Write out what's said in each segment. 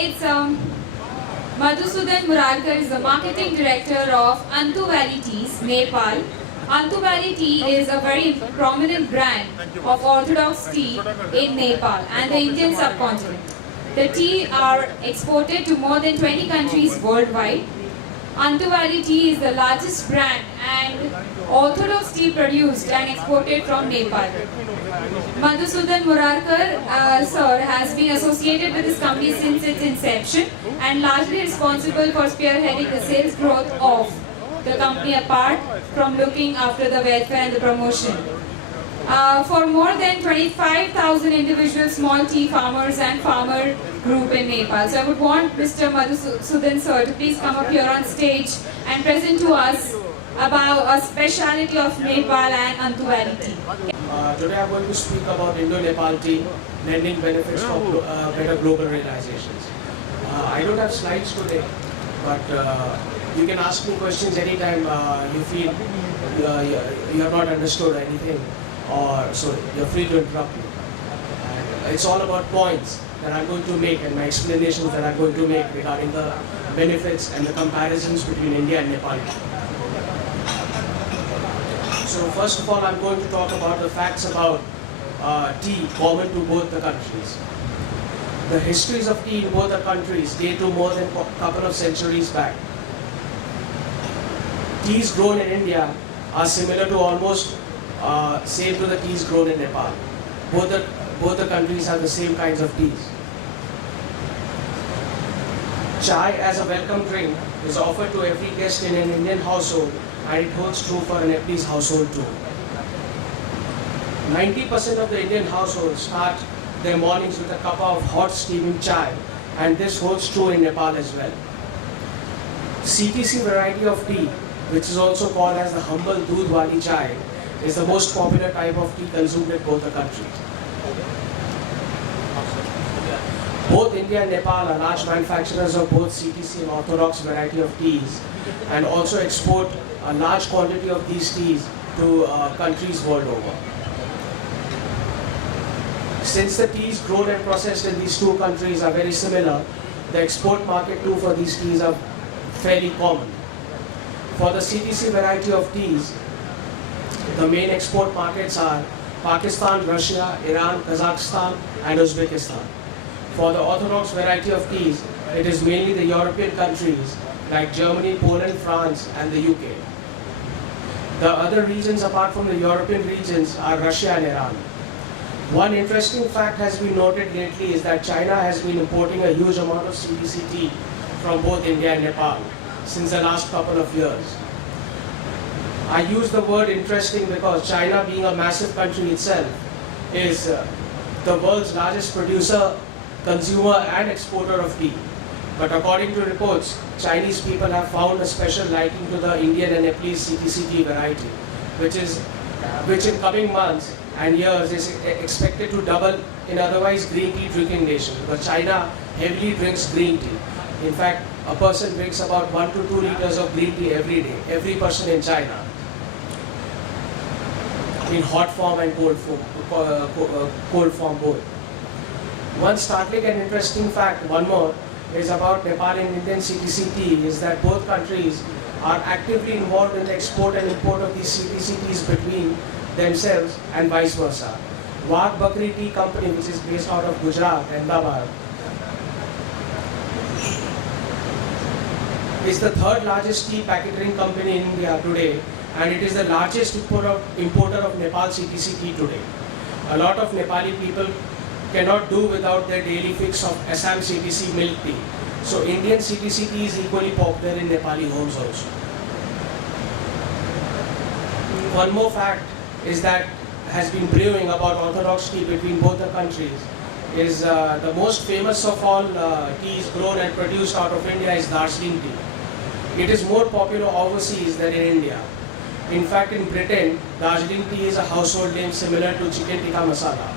It's Madhusudan Murarka is the marketing director of Antu Teas, Nepal. Antu Tea is a very prominent brand of orthodox tea in Nepal and the Indian subcontinent. The tea are exported to more than 20 countries worldwide. Antu Tea is the largest brand and orthodox tea produced and exported from Nepal. Madhusudan Murarka sir has been associated with this company since its inception and largely responsible for spearheading the sales growth of the company apart from looking after the welfare and the promotion. For more than 25,000 individual small tea farmers and farmer group in Nepal. So I would want Mr. Madhusudan sir to please come up here on stage and present to us about a speciality of Nepal and Antu tea. Today I am going to speak about Indo-Nepal tea, lending benefits for better global realizations. I don't have slides today, but you can ask me questions anytime you feel you have not understood anything, or so you're free to interrupt me. And it's all about points that I'm going to make and my explanations that I'm going to make regarding the benefits and the comparisons between India and Nepal. So first of all, I'm going to talk about the facts about tea common to both the countries. The histories of tea in both the countries date to more than a couple of centuries back. Teas grown in India are similar to almost same to the teas grown in Nepal. Both the countries have the same kinds of teas. Chai as a welcome drink is offered to every guest in an Indian household, and it holds true for an Nepalese household too. 90% of the Indian households start their mornings with a cup of hot steaming chai, and this holds true in Nepal as well. CTC variety of tea, which is also called as the humble doodh wali chai, is the most popular type of tea consumed in both the countries. Both India and Nepal are large manufacturers of both CTC and orthodox variety of teas, and also export a large quantity of these teas to countries world over. Since the teas grown and processed in these two countries are very similar, the export market too for these teas are fairly common. For the CTC variety of teas, the main export markets are Pakistan, Russia, Iran, Kazakhstan and Uzbekistan. For the orthodox variety of teas, it is mainly the European countries like Germany, Poland, France and the UK. The other regions apart from the European regions are Russia and Iran. One interesting fact has been noted lately is that China has been importing a huge amount of CTC tea from both India and Nepal since the last couple of years. I use the word interesting because China, being a massive country itself, is the world's largest producer, consumer and exporter of tea. But according to reports, Chinese people have found a special liking to the Indian and Nepalese CTC tea variety, which in coming months and years is expected to double in otherwise green tea drinking nation, because China heavily drinks green tea. In fact, a person drinks about 1 to 2 liters of green tea every day, every person in China, in hot form and cold form both. One startling and interesting fact, one more, is about Nepal and Indian CTC tea is that both countries are actively involved in the export and import of these CTC teas between themselves and vice versa. Wagh Bakri Tea Company, which is based out of Gujarat, Ahmedabad, is the third largest tea packaging company in India today, and it is the largest importer of Nepal CTC tea today. A lot of Nepali people cannot do without their daily fix of Assam CTC milk tea. So Indian CTC tea is equally popular in Nepali homes also. One more fact is that has been brewing about orthodox tea between both the countries is the most famous of all teas grown and produced out of India is Darjeeling tea. It is more popular overseas than in India. In fact, in Britain, Darjeeling tea is a household name similar to chicken tikka masala.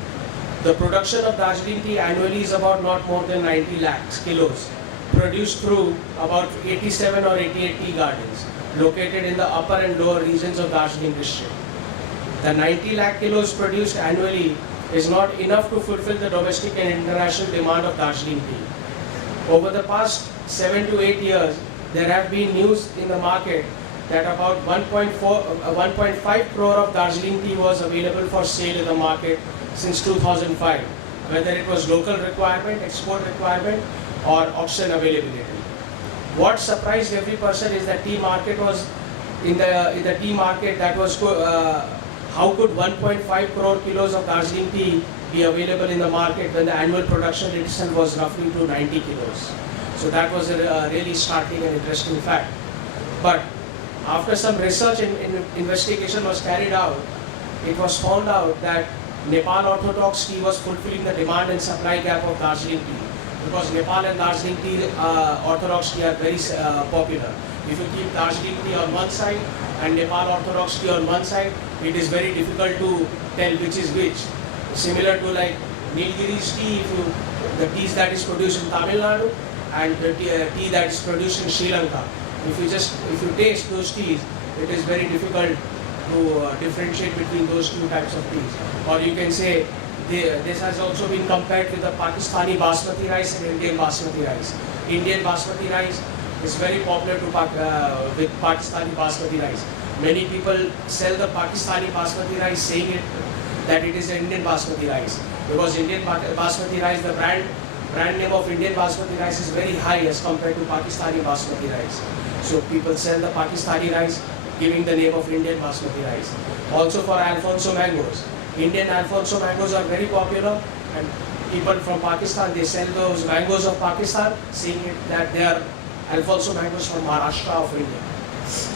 The production of Darjeeling tea annually is about not more than 90 lakhs kilos, produced through about 87 or 88 tea gardens located in the upper and lower regions of Darjeeling district. The 90 lakh kilos produced annually is not enough to fulfill the domestic and international demand of Darjeeling tea. Over the past 7 to 8 years, there have been news in the market that about 1.5 crore of Darjeeling tea was available for sale in the market since 2005, whether it was local requirement, export requirement, or auction availability. What surprised every person is that tea market was in the tea market that was how could 1.5 crore kilos of Darjeeling tea be available in the market when the annual production itself was roughly to 90 kilos. So that was a really startling and interesting fact. But after some research and investigation was carried out, it was found out that Nepal Orthodox tea was fulfilling the demand and supply gap of Darjeeling tea. Because Nepal and Darjeeling tea, Orthodox tea are very popular. If you keep Darjeeling tea on one side and Nepal Orthodox tea on one side, it is very difficult to tell which is which. Similar to like Nilgiri's tea, the teas that is produced in Tamil Nadu and the tea that is produced in Sri Lanka. If you taste those teas, it is very difficult to differentiate between those two types of teas. Or you can say this has also been compared with the Pakistani basmati rice and Indian basmati rice. Indian basmati rice is very popular with Pakistani basmati rice. Many people sell the Pakistani basmati rice saying that it is an Indian basmati rice. Because Indian basmati rice, the brand name of Indian basmati rice is very high as compared to Pakistani basmati rice. So people sell the Pakistani rice giving the name of Indian basmati rice. Also for Alfonso mangoes. Indian Alfonso mangoes are very popular and people from Pakistan, they sell those mangoes of Pakistan saying that they are Alfonso mangoes from Maharashtra of India.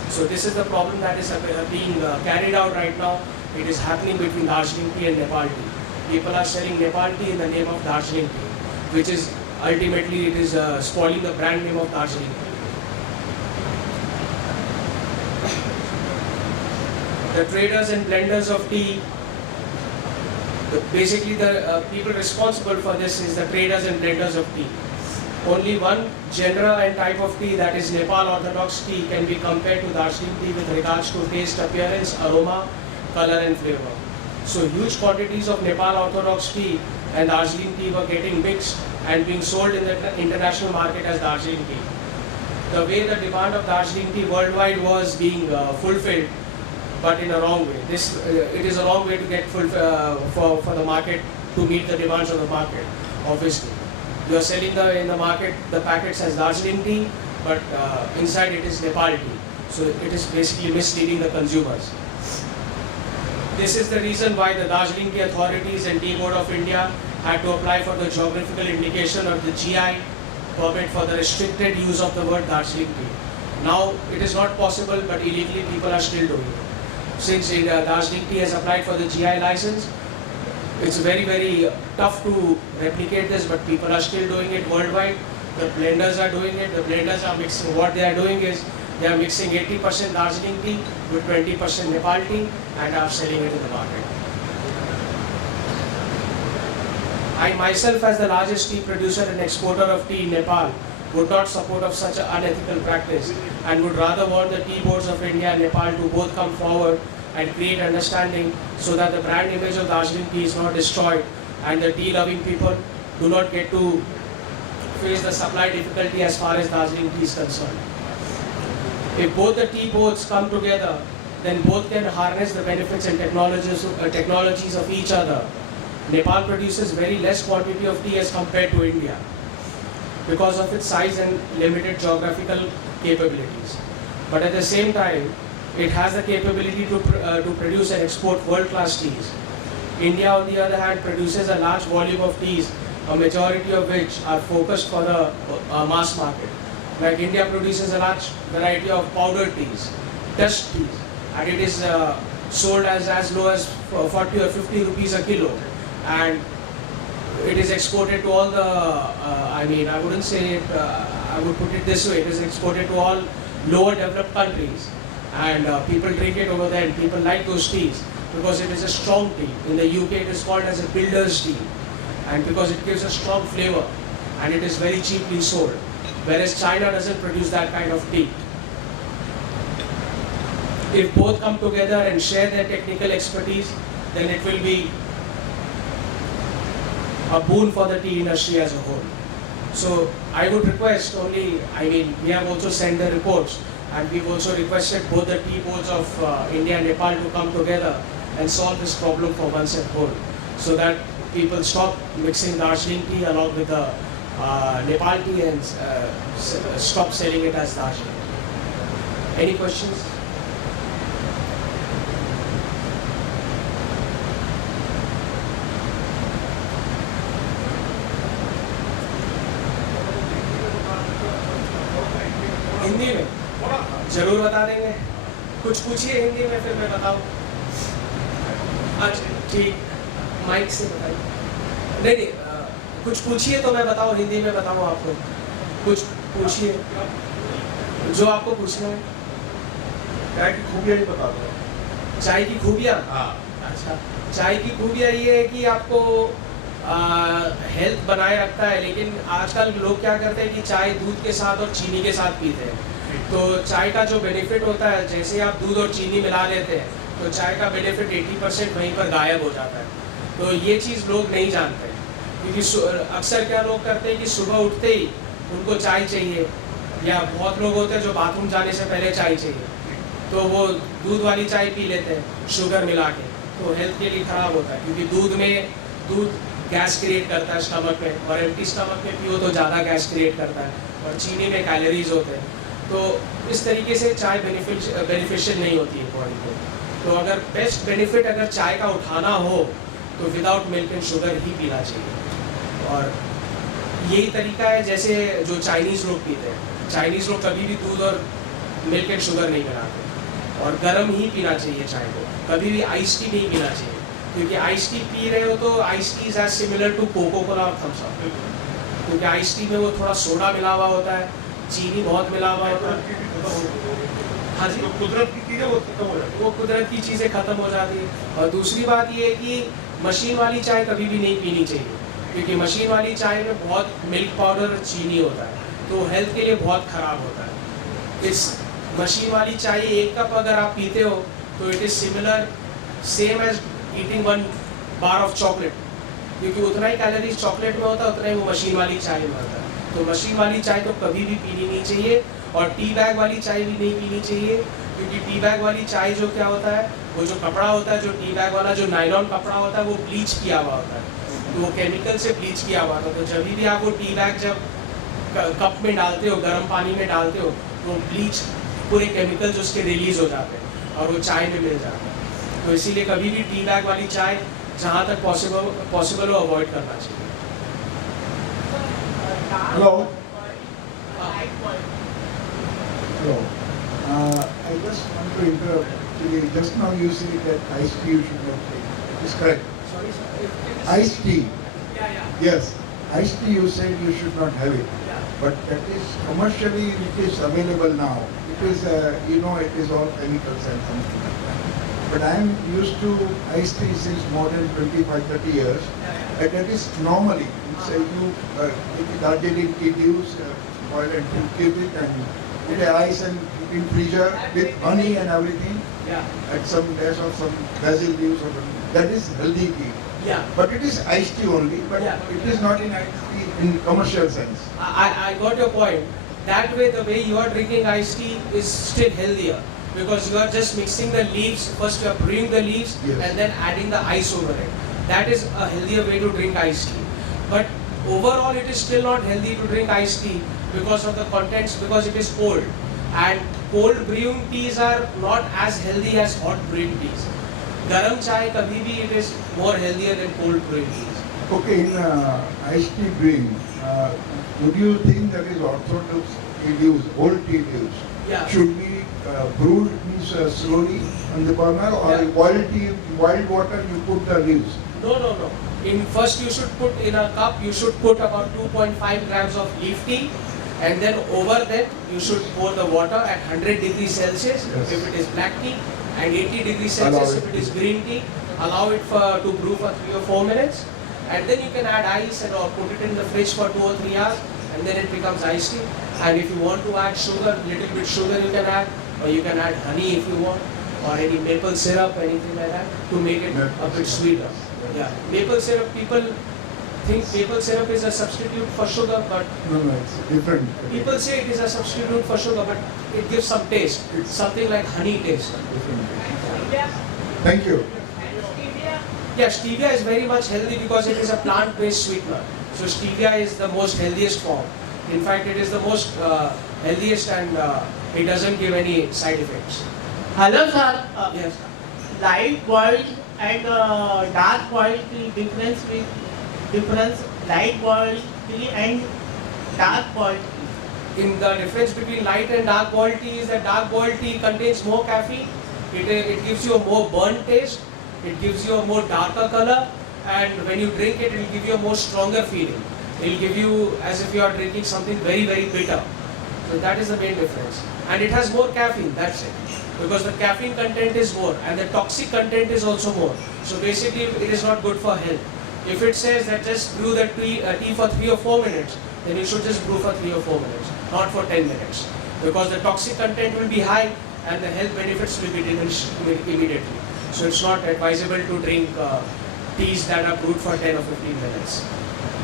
So this is the problem that is being carried out right now. It is happening between Darjeeling tea and Nepal tea. People are selling Nepal tea in the name of Darjeeling tea, which is ultimately it is spoiling the brand name of Darjeeling tea. The traders and blenders of tea, basically the people responsible for this is the traders and blenders of tea. Only one genre and type of tea, that is Nepal Orthodox tea, can be compared to Darjeeling tea with regards to taste, appearance, aroma, color and flavor. So huge quantities of Nepal Orthodox tea and Darjeeling tea were getting mixed and being sold in the international market as Darjeeling tea. The way the demand of Darjeeling tea worldwide was being fulfilled, but in a wrong way. It is a wrong way to get for the market to meet the demands of the market. Obviously, you are selling in the market the packets as Darjeeling tea, but inside it is Nepal tea. So it is basically misleading the consumers. This is the reason why the Darjeeling Tea authorities and Tea Board of India had to apply for the geographical indication of the GI permit for the restricted use of the word Darjeeling tea. Now it is not possible, but illegally people are still doing it. Since Darjeeling tea has applied for the GI license, it's very tough to replicate this, but people are still doing it worldwide. The blenders are doing it. The blenders are mixing. What they are doing is they are mixing 80% Darjeeling tea with 20% Nepal tea and are selling it in the market. I myself, as the largest tea producer and exporter of tea in Nepal, would not support of such an unethical practice and would rather want the tea boards of India and Nepal to both come forward and create understanding so that the brand image of Darjeeling tea is not destroyed and the tea loving people do not get to face the supply difficulty as far as Darjeeling tea is concerned. If both the tea boards come together, then both can harness the benefits and technologies of each other. Nepal produces very less quantity of tea as compared to India because of its size and limited geographical capabilities. But at the same time, it has the capability to produce and export world-class teas. India, on the other hand, produces a large volume of teas, a majority of which are focused for the mass market. Like India produces a large variety of powdered teas, dust teas, and it is sold as low as 40 or 50 rupees a kilo. And it is exported to all the, I wouldn't say it, I would put it this way, it is exported to all lower developed countries. And people drink it over there and people like those teas because it is a strong tea. In the UK it is called as a builder's tea. And because it gives a strong flavor and it is very cheaply sold. Whereas China doesn't produce that kind of tea. If both come together and share their technical expertise, then it will be a boon for the tea industry as a whole. So I would request only, I mean, we have also sent the reports, and we've also requested both the tea boards of India and Nepal to come together and solve this problem for once and all, so that people stop mixing Darjeeling tea along with the Nepal tea and stop selling it as Darjeeling. Any questions? Hindi में जरूर बता देंगे. कुछ पूछिए हिंदी में, फिर मैं बताऊं. अच्छा ठीक, माइक से बताइए. नहीं, कुछ पूछिए तो मैं बताऊं, हिंदी में बताऊं आपको. कुछ पूछिए जो आपको पूछना है. चाय की खूबियाँ ही बता दो. चाय की खूबियाँ. हाँ. अच्छा, चाय की खूबियाँ ये है कि आपको हेल्थ बनाए रखता है, लेकिन आजकल लोग क्या करते हैं कि चाय दूध के साथ और चीनी के साथ पीते हैं. तो चाय का जो बेनिफिट होता है, जैसे आप दूध और चीनी मिला लेते हैं तो चाय का बेनिफिट 80% वहीं पर गायब हो जाता है. तो ये चीज़ लोग नहीं जानते, क्योंकि अक्सर क्या लोग करते हैं कि सुबह उठते ही उनको चाय चाहिए, या बहुत लोग होते हैं जो बाथरूम जाने से पहले चाय चाहिए, तो वो दूध वाली चाय पी लेते हैं शुगर मिला के. तो हेल्थ के लिए ख़राब होता है, क्योंकि दूध गैस क्रिएट करता है स्टमक में, और एम्प्टी स्टमक में पियो तो ज़्यादा गैस क्रिएट करता है, और चीनी में कैलोरीज होते हैं. तो इस तरीके से चाय बेनिफिशियल नहीं होती है बॉडी को. तो अगर बेस्ट बेनिफिट अगर चाय का उठाना हो तो विदाउट मिल्क एंड शुगर ही पीना चाहिए. और यही तरीका है जैसे जो चाइनीज़ लोग पीते हैं. चाइनीज़ लोग कभी भी दूध और मिल्क एंड शुगर नहीं बनाते, और गर्म ही पीना चाहिए चाय को. कभी भी आइस टी नहीं पीना चाहिए, क्योंकि आइस टी पी रहे हो तो ice tea is as similar to coca cola और थम्स अप. क्योंकि आइस टी में वो थोड़ा सोडा मिला हुआ होता है, चीनी बहुत मिला हुआ होता है. हाँ जी, कुदरत की चीज़ें वो खत्म हो जाती है. वो कुदरत की चीज़ें ख़त्म हो जाती है. और दूसरी बात ये है कि मशीन वाली चाय कभी भी नहीं पीनी चाहिए, क्योंकि मशीन वाली चाय में बहुत मिल्क पाउडर और चीनी होता है, तो हेल्थ के लिए बहुत ख़राब होता है. इस मशीन वाली चाय 1 कप अगर आप पीते हो तो it is similar same as eating 1 bar of chocolate, क्योंकि उतना ही कैलोरीज चॉकलेट में होता है, उतना ही वो मशीन वाली चाय में होता है. तो मशीन वाली चाय तो कभी भी पीनी नहीं चाहिए, और टी बैग वाली चाय भी नहीं पीनी चाहिए, क्योंकि टी बैग वाली चाय जो क्या होता है, वो जो कपड़ा होता है, जो टी बैग वाला जो नायलॉन कपड़ा होता है, वो ब्लीच किया हुआ होता है. तो वो केमिकल से ब्लीच किया हुआ होता है. तो जब भी आप वो टी बैग जब कप में डालते हो, गर्म पानी में डालते हो, तो ब्लीच पूरे केमिकल्स उसके रिलीज हो जाते हैं और वो चाय में मिल जाते हैं. तो इसीलिए कभी भी टी बैग वाली चाय जहाँ तक पॉसिबल हो अवॉइड करना चाहिए. Hello. Hello. I just want to interrupt. Actually, just now you said that iced tea you should not take. It is correct. Sorry, sir. Iced tea. Yeah. Yes. Iced tea you said you should not have it. Yeah. But that is commercially it is available now. It is it is all chemicals and something like that. But I am used to iced tea since more than 25-30 years. And that is normally. Say you take Darjeeling tea leaves, boil and you keep it and with ice and in freezer with honey and everything. Yeah. And some dash of some basil leaves or something. That is healthy tea. Yeah. But it is iced tea only. But Yeah. it is not in iced tea in commercial sense. I got your point. That way, the way you are drinking iced tea is still healthier, because you are just mixing the leaves. First, you are brewing the leaves Yes. and then adding the ice over it. That is a healthier way to drink iced tea. But overall, it is still not healthy to drink iced tea because of the contents, because it is cold. And cold brewing teas are not as healthy as hot brewing teas. Garam chai kabhi bhi it is more healthier than cold brewing teas. Okay, in iced tea brewing, would you think that is orthodox tea leaves, old tea leaves, Yeah. should be brewed means slowly on the burner, or Yeah. boiled water you put the leaves? No. First you should put in a cup, you should put about 2.5 grams of leaf tea, and then over that you should pour the water at 100 degrees Celsius Yes. if it is black tea, and 80 degrees Allow Celsius it if it is green tea. Allow it to brew for 3 or 4 minutes, and then you can add ice and or put it in the fridge for 2 or 3 hours, and then it becomes iced tea. And if you want to add sugar, little bit sugar you can add, or you can add honey if you want, or any maple syrup, anything like that, to make it a bit sweeter. Yeah, maple syrup, people think maple syrup is a substitute for sugar, but No, it's different. people say it is a substitute for sugar, but it gives some taste. It's something like honey taste. Different. Thank you. Yeah, stevia is very much healthy because it is a plant-based sweetener. So stevia is the most healthiest form. In fact, it is the most healthiest, and it doesn't give any side effects. Hello sir, Yes. light boiled and dark boiled tea difference light boiled tea and dark boiled tea. In the difference between light and dark boiled tea is that dark boiled tea contains more caffeine. It gives you a more burnt taste. It gives you a more darker color, and when you drink it, it will give you a more stronger feeling. It will give you as if you are drinking something very, very bitter. So that is the main difference. And it has more caffeine, that's it. Because the caffeine content is more and the toxic content is also more. So basically it is not good for health. If it says that just brew the tea for 3 or 4 minutes, then you should just brew for 3 or 4 minutes, not for 10 minutes. Because the toxic content will be high and the health benefits will be diminished immediately. So it's not advisable to drink teas that are brewed for 10 or 15 minutes.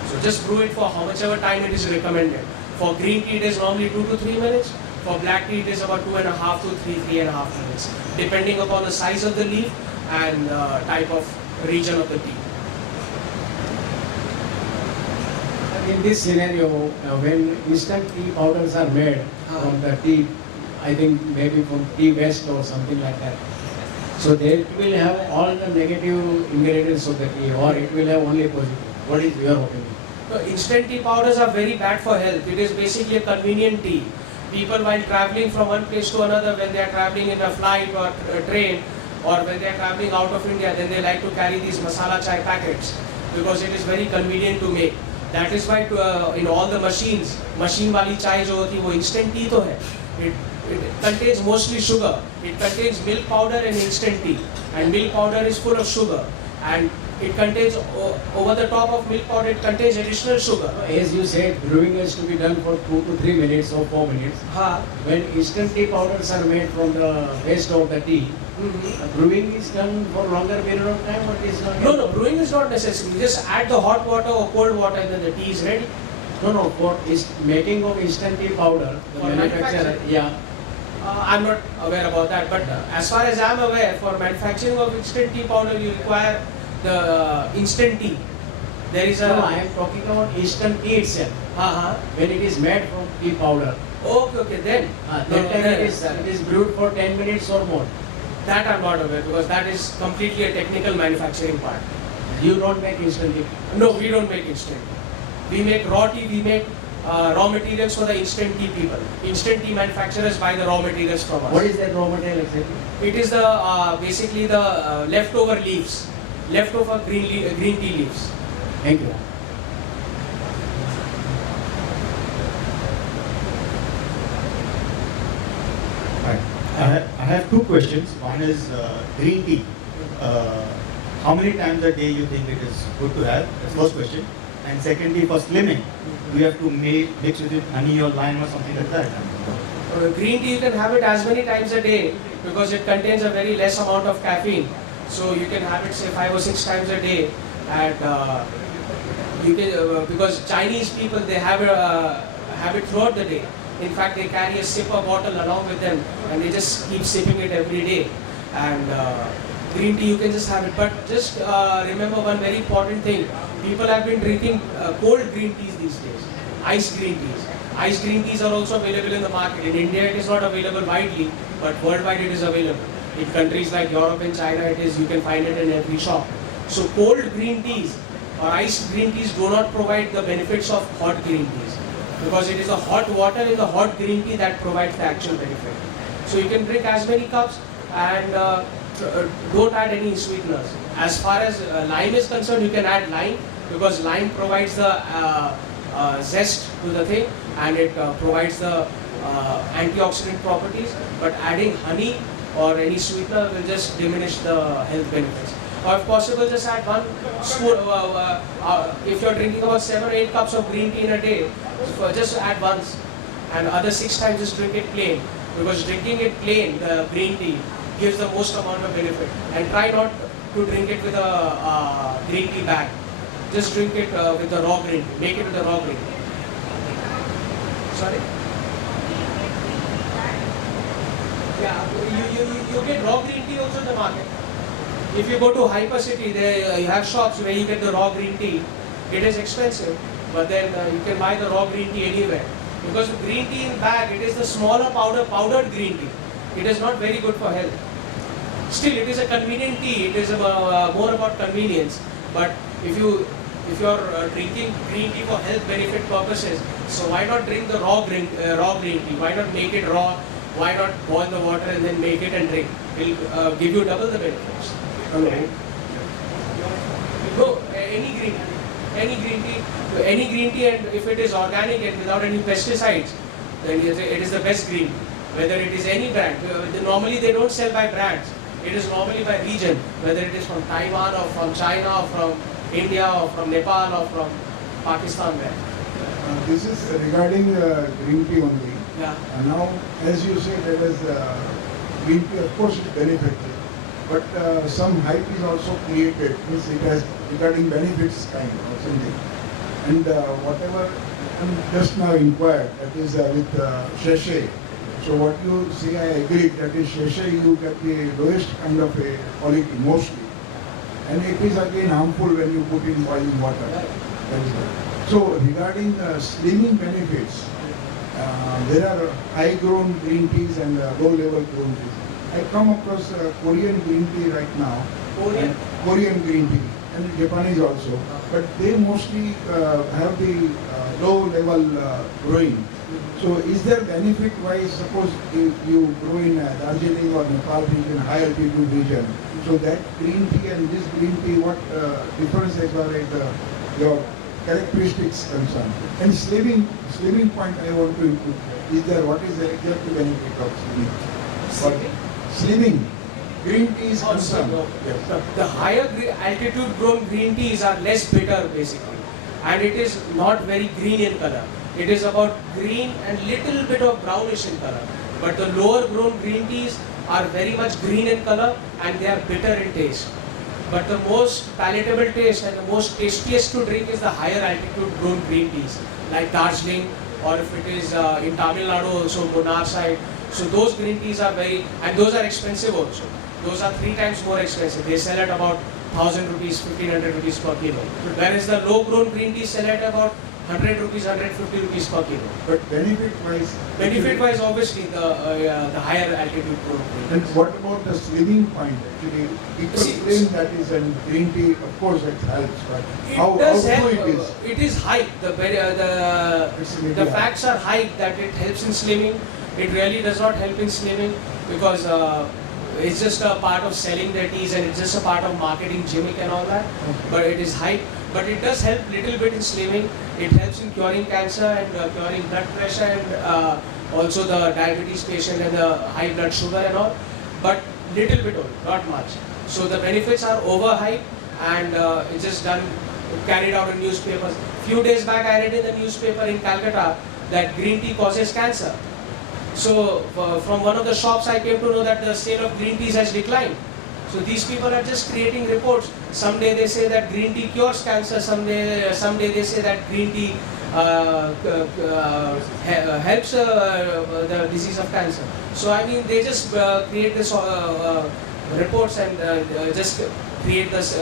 So just brew it for how much ever time it is recommended. For green tea it is normally 2 to 3 minutes. For black tea it is about 2.5 to 3.5 minutes, depending upon the size of the leaf and type of region of the tea. In this scenario, when instant tea powders are made from the tea, I think maybe from tea waste or something like that, so they will have all the negative ingredients of the tea, or it will have only positive. What is your opinion? Instant tea powders are very bad for health. It is basically a convenient tea. People while traveling from one place to another, when they are traveling in a flight or a train, or when they are traveling out of India, then they like to carry these masala chai packets because it is very convenient to make. That is why in all the machines, machine wali chai jo hoti, wo instant tea to hai. It contains mostly sugar. It contains milk powder and instant tea. And milk powder is full of sugar. And it contains, over the top of milk powder, it contains additional sugar. As you said, brewing has to be done for 2 to 3 minutes or 4 minutes. When instant tea powders are made from the waste of the tea, brewing is done for longer period of time, or it is not? No, brewing is not necessary. You just add the hot water or cold water and then the tea is ready. No, for making of instant tea powder, the For manufacturer, manufacturing? yeah. I'm not aware about that, but as far as I'm aware, for manufacturing of instant tea powder, you require the instant tea. There is a... No, I am talking about instant tea itself. When it is made from tea powder, Okay, then. that No, time then- it is brewed for 10 minutes or more. That I'm not aware because that is completely a technical manufacturing part. You don't make instant tea. No, we don't make instant tea. We make raw tea, we make raw materials for the instant tea people. Instant tea manufacturers buy the raw materials from us. What is that raw material exactly? It is the basically the leftover leaves, leftover green tea leaves. Thank you. Hi. I have two questions. One is green tea. How many times a day you think it is good to have? That's first question. And secondly, for slimming, do you have to mix with it honey or lime or something like that? Green tea you can have it as many times a day because it contains a very less amount of caffeine. So you can have it say 5 or 6 times a day. And you can because Chinese people they have it throughout the day. In fact, they carry a sipper bottle along with them and they just keep sipping it every day. And green tea you can just have it. But just remember one very important thing. People have been drinking cold green teas these days, iced green teas. Iced green teas are also available in the market. In India it is not available widely, but worldwide it is available. In countries like Europe and China you can find it in every shop. So cold green teas or iced green teas do not provide the benefits of hot green teas because it is the hot water in the hot green tea that provides the actual benefit. So you can drink as many cups and don't add any sweeteners. As far as lime is concerned, you can add lime because lime provides the zest to the thing and it provides the antioxidant properties, but adding honey or any sweetener will just diminish the health benefits. Or if possible, just add 1 spoon. If you're drinking about 7 or 8 cups of green tea in a day, just add once, and other 6 times just drink it plain. Because drinking it plain, the green tea, gives the most amount of benefit. And try not to drink it with a green tea bag. just drink it with the raw green tea. Make it with the raw green tea. Sorry? Yeah, you get raw green tea also in the market. If you go to Hyper City, you have shops where you get the raw green tea. It is expensive, but then you can buy the raw green tea anywhere. Because green tea in bag, it is the smaller powdered green tea. It is not very good for health. Still, it is a convenient tea. It is more about convenience. But if you are drinking green tea for health benefit purposes, so why not drink the raw green tea? Why not make it raw? Why not boil the water and then make it and drink? It will give you double the benefits. Hello. No, any green tea, and if it is organic and without any pesticides, then it is the best green tea. Whether it is any brand, normally they don't sell by brands. It is normally by region, whether it is from Taiwan or from China or from India or from Nepal or from Pakistan. This is regarding green tea only. Yeah. Now, as you said, there is green tea, of course, is beneficial, but some hype is also created. Means it has regarding benefits kind or something. And whatever just now inquired, that is with sachet. So what you say, I agree, that is sachet you get the lowest kind of a quality mostly. And it is again harmful when you put in boiling water. That is right. So regarding slimming benefits, there are high-grown green teas and low-level grown teas. I come across Korean green tea right now. Korean green tea and Japanese also. But they mostly have the low-level growing. So is there benefit-wise, suppose you grow in Darjeeling or Nepal region, high altitude region, so that green tea and this green tea, what difference as far as your characteristics concerned? And slimming point I want to include. Is there, what is the exact benefit of slimming? Slimming. Green tea is concerned. Yes. The higher altitude grown green teas are less bitter basically, and it is not very green in color. It is about green and little bit of brownish in color. But the lower grown green teas are very much green in color and they are bitter in taste. But the most palatable taste and the most tastiest to drink is the higher altitude grown green teas, like Darjeeling, or if it is in Tamil Nadu, so Munnar side. So those green teas are and those are expensive also. Those are 3 times more expensive. They sell at about 1,000 rupees, 1,500 rupees per kilo. Whereas the low grown green teas sell at about 100 rupees, 150 rupees per kilo. But benefit-wise? Benefit-wise, obviously, the higher altitude grown green teas. And what about the slimming point? Actually, people claim that is in green tea, of course it helps, but how true it is? It is hype. The facts are hype that it helps in slimming. It really does not help in slimming because it's just a part of selling their teas and it's just a part of marketing gimmick and all that. Okay. But it is hype. But it does help little bit in slimming. It helps in curing cancer and curing blood pressure and also the diabetes patient and the high blood sugar and all. But little bit only, not much. So the benefits are overhyped and it's just carried out in newspapers. Few days back I read in the newspaper in Calcutta that green tea causes cancer. So from one of the shops I came to know that the sale of green teas has declined. So these people are just creating reports. Someday they say that green tea cures cancer, someday they say that green tea helps the disease of cancer. So I mean they just create this reports and just create this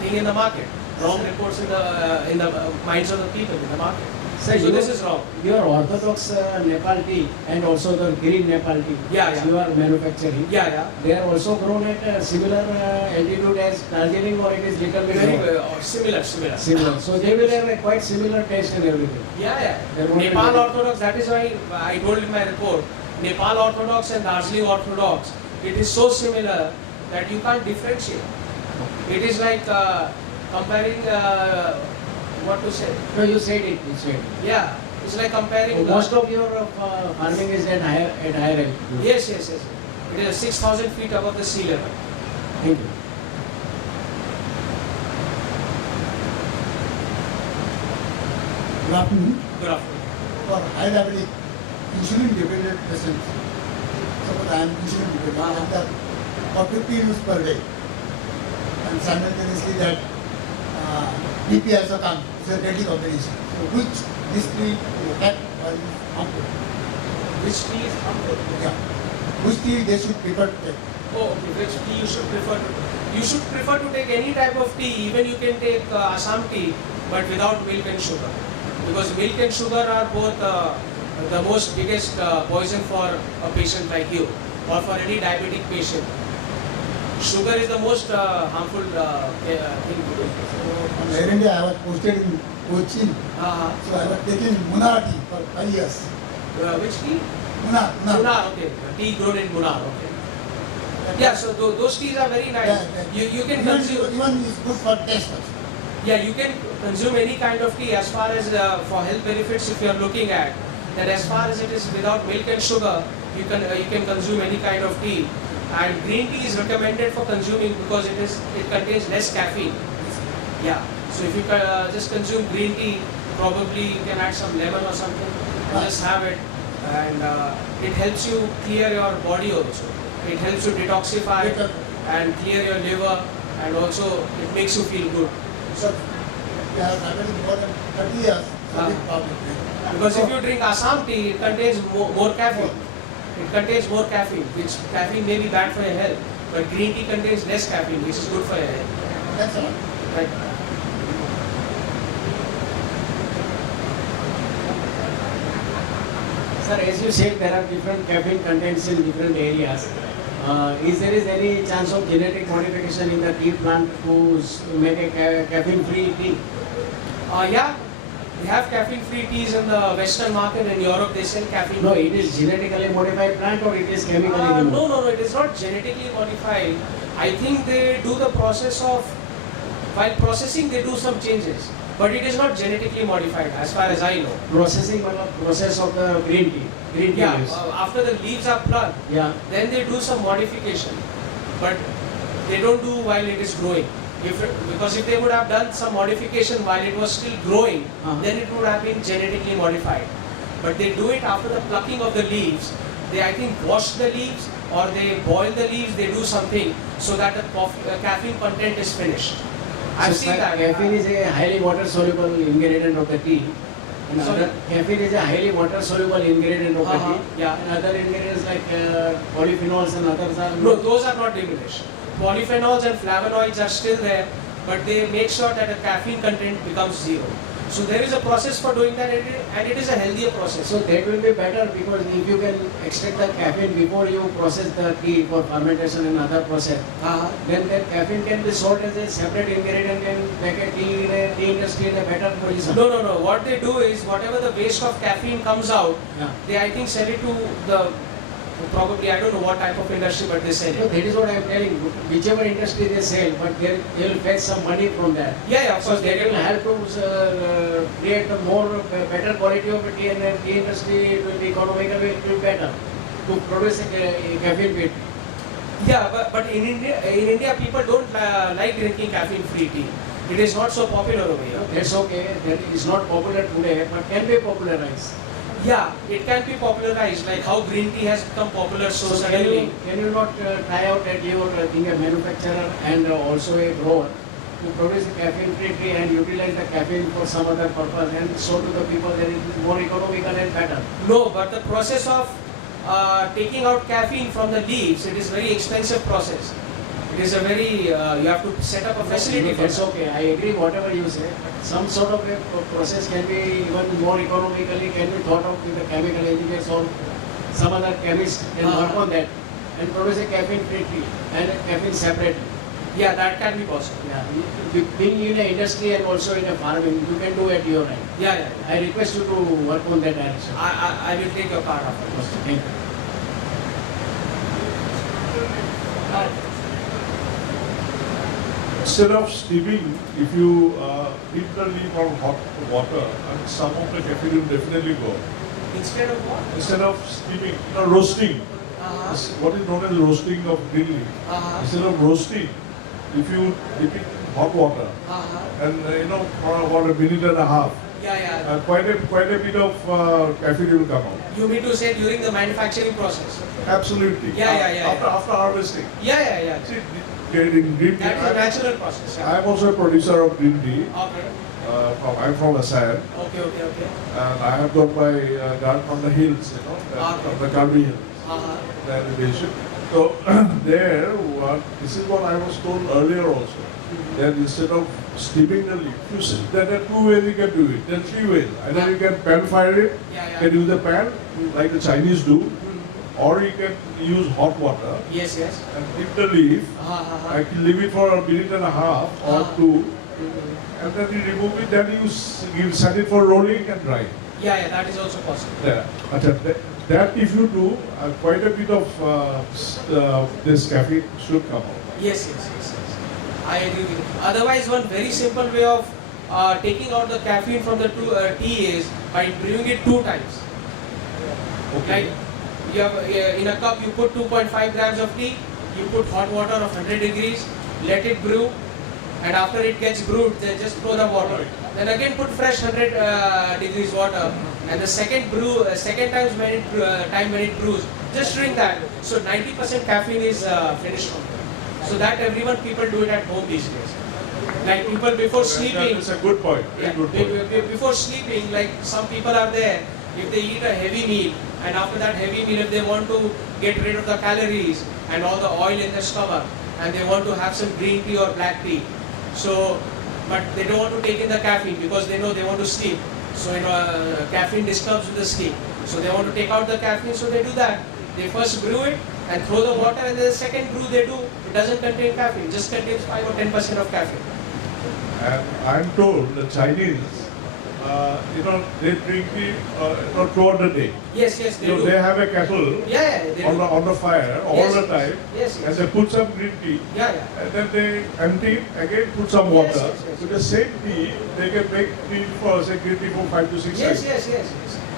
thing in the market. Wrong reports in the minds of the people in the market. So this is wrong. Your orthodox Nepal tea and also the green Nepal tea, Yeah. you are manufacturing. Yeah. They are also grown at similar altitude as Darjeeling, or it is little bit Very lower? similar. Similar. So they will have a quite similar taste and everything. Yeah. There won't be Nepal any- Orthodox, that is why I told in my report, Nepal Orthodox and Darjeeling Orthodox, it is so similar that you can't differentiate. It is like comparing, what to say? No, you said it. You said it. Yeah, it's like comparing. Most of your farming is at higher altitude. Yes. It is 6,000 feet above the sea level. Thank you. Good afternoon. Good afternoon. For high diabetic insulin dependent patients, suppose I am insulin dependent, I have for 50 units per day, and simultaneously that BP also come. It's a deadly combination. So which this tea that or is harmful? Which tea is harmful? Yeah. Which tea they should prefer to take? Oh, okay. Which tea you should prefer to? You should prefer to take any type of tea. Even you can take Assam tea, but without milk and sugar, because milk and sugar are both the most biggest poison for a patient like you, or for any diabetic patient. Sugar is the most harmful thing to do. So on Air India, I was posted in Cochin. So I was taking Munnar tea for 5 years. Which tea? Munnar. Munnar, okay. Tea grown in Munnar, okay. Yeah, so those teas are very nice. You can consume. Even is good for taste also. Yeah, you can consume any kind of tea as far as for health benefits. If you are looking at that, as far as it is without milk and sugar, you can consume any kind of tea. And green tea is recommended for consuming because it contains less caffeine. Yeah. So if you just consume green tea, probably you can add some lemon or something and just have it, and it helps you clear your body also. It helps you detoxify and clear your liver, and also it makes you feel good. So we have traveled more than 30 years. So big problem. Because if you drink Assam tea, it contains more caffeine. It contains more caffeine, which caffeine may be bad for your health, but green tea contains less caffeine, which is good for your health. That's all. Right. Sir, as you said, there are different caffeine contents in different areas. Is there any chance of genetic modification in the tea plant to make a caffeine-free tea? Yeah, we have caffeine-free teas in the Western market. In Europe, they sell caffeine. No, it is genetically modified plant or it is chemically No, removed? it is not genetically modified. I think they do the process of, while processing, they do some changes. But it is not genetically modified, as far as I know. Processing, process of the green tea. Green tea Yeah, leaves. after the leaves are plucked, Yeah. then they do some modification. But they don't do while it is growing. Because if they would have done some modification while it was still growing, then it would have been genetically modified. But they do it after the plucking of the leaves. They, I think, wash the leaves or they boil the leaves, they do something so that the caffeine content is finished. I've So seen that. caffeine is a highly water-soluble ingredient of the tea. And Sorry? caffeine is a highly water-soluble ingredient of the tea. Yeah. And other ingredients like polyphenols and others are No, those are not diminished. Polyphenols and flavonoids are still there, but they make sure that the caffeine content becomes zero. So there is a process for doing that, and it is a healthier process. So that will be better because if you can extract the caffeine before you process the tea for fermentation and other process, then that caffeine can be sold as a separate ingredient and make a tea industry in a better position. No. What they do is whatever the waste of caffeine comes out, Yeah. they I think sell it to the, probably I don't know what type of industry, but they sell So it. that is what I am telling you. Whichever industry they sell, but they will fetch some money from that. Yeah, of So course they they will will. help to create a more better quality of tea, and then tea industry it will be economically it will be better to produce a caffeine free. Yeah, but in India people don't like drinking caffeine-free tea. It is not so popular over here. That's okay. That is not popular today, but can be popularized. Yeah, it can be popularized, like how green tea has become popular so So suddenly. can you not try out at your being a manufacturer and also a grower to produce a caffeine free tea and utilize the caffeine for some other purpose and show to the people that it is more economical and better? No, but the process of taking out caffeine from the leaves, it is very expensive process. It is a very, you have to set up a facility for That's that. okay. I agree whatever you say. Some sort of a process can be even more economically can be thought of with the chemical engineers or some other chemist can work on that and produce a caffeine free tea and a caffeine separately. Yeah, that can be possible. Yeah. Being in a industry and also in a farming, you can do at your end. Yeah. I request you to work on that direction. I will take your card after. Thank you. Instead of steaming, if you heat the leaf on hot water, and some of the caffeine will definitely go. Instead of what? Instead of steaming, roasting. What is known as roasting of green leaf. Instead of roasting, if you dip it in hot water and for about a minute and a half, Yeah. quite a bit of caffeine will come out. You mean to say during the manufacturing process? Absolutely. Yeah. After harvesting. Yeah. See, getting green tea. That is a natural process. I am also a producer of green tea. Okay. I'm from Assam, Okay. and I have got my garden on the hills, on the Karbi hills. The elevation. So there, this is what I was told earlier also. That instead of steaming the leaf, there are two ways you can do it. There are three ways. Either you can pan fire it, you can use the pan like the Chinese do, or you can use hot water Yes. and dip the leaf, actually leave it for a minute and a half or two, and then you remove it, then you send it for rolling and drying. Yeah, that is also possible. Yeah. That if you do, quite a bit of this caffeine should come out. Yes. I agree with you. Otherwise, one very simple way of taking out the caffeine from the tea is by brewing it 2 times. Okay. Like you have in a cup, you put 2.5 grams of tea, you put hot water of 100 degrees, let it brew, and after it gets brewed, then just throw the water. Then again put fresh 100 degrees water, and the second time when it brews, just drink that. So 90% caffeine is finished from it. So that people do it at home these days. Like people before sleeping. That's a good point. Yeah, Good point. before sleeping, like some people are there, if they eat a heavy meal, and after that heavy meal, if they want to get rid of the calories and all the oil in their stomach, and they want to have some green tea or black tea, but they don't want to take in the caffeine because they know they want to sleep. So caffeine disturbs with the sleep. So they want to take out the caffeine, so they do that. They first brew it and throw the water, and then the second brew they do, it doesn't contain caffeine, it just contains 5 or 10% of caffeine. And I'm told the Chinese, they drink tea throughout the day. Yes, they do. They have a kettle They do. on the fire all Yes. the time, Yes. and they put some green tea, and then they empty it, again put some water. Yes. With the same tea, they can make tea for, say, green tea for 5 to 6 times. Yes.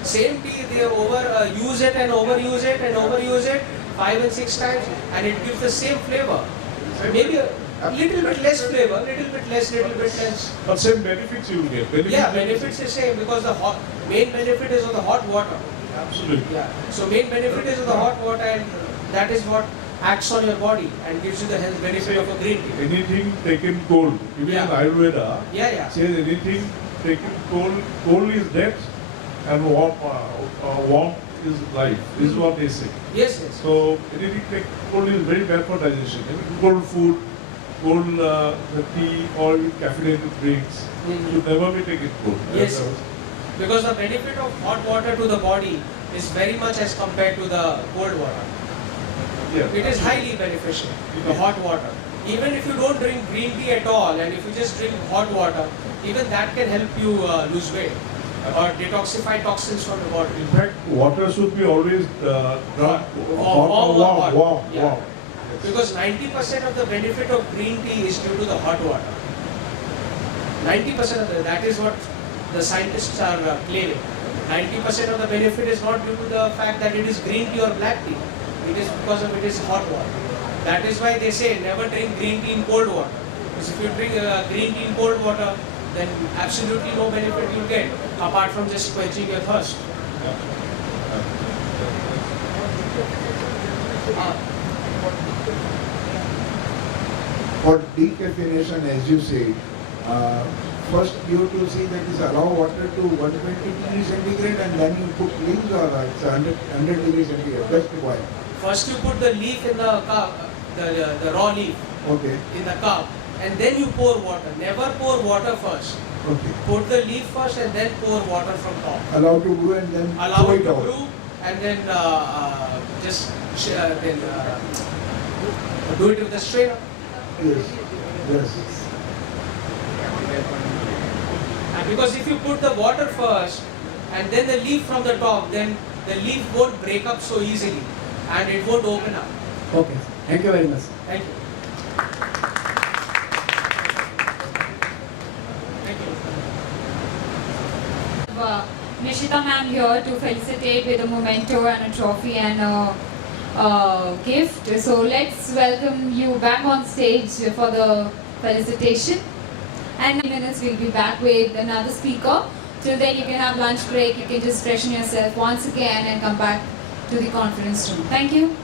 Same tea, they use it and overuse it 5 and 6 times, and it gives the same flavor. Maybe a little bit less flavor, little bit less. But same benefits you will get. Benefits is same because the main benefit is of the hot water. Absolutely. Yeah. So main benefit is of the hot water, and that is what acts on your body and gives you the health benefit of a green tea. Anything taken cold, even in Ayurveda, says anything taken cold is death, and warm is life. This is what they say. Yes. So anything taken cold is very bad for digestion. Cold food, cold tea, or caffeinated drinks should never be taken cold. Yes. Because the benefit of hot water to the body is very much as compared to the cold water. Yeah. It is highly beneficial, the hot water. Even if you don't drink green tea at all, and if you just drink hot water, even that can help you lose weight or detoxify toxins from the body. In fact, water should be always drunk warm. Yeah. Because 90% of the benefit of green tea is due to the hot water. 90% of that is what the scientists are claiming. 90% of the benefit is not due to the fact that it is green tea or black tea. It is because of it is hot water. That is why they say never drink green tea in cold water. Because if you drink green tea in cold water, then absolutely no benefit you'll get apart from just quenching your thirst. For decaffeination, as you say, first you have to see that is allow water to 120 degrees centigrade and then you put leaves, or it's 100 degrees centigrade. That's required. First you put the leaf in the cup, the raw leaf in the cup, and then you pour water. Never pour water first. Put the leaf first and then pour water from top. Allow to brew and then Allow pour it it to out. brew and then do it with the strainer. Yes. And because if you put the water first and then the leaf from the top, then the leaf won't break up so easily and it won't open up. Okay. Thank you very much. Thank you. Nishita ma'am here to felicitate with a memento and a trophy and a gift. So let's welcome you back on stage for the felicitation. And in minutes we'll be back with another speaker. Till then you can have lunch break, you can just freshen yourself once again and come back to the conference room. Thank you.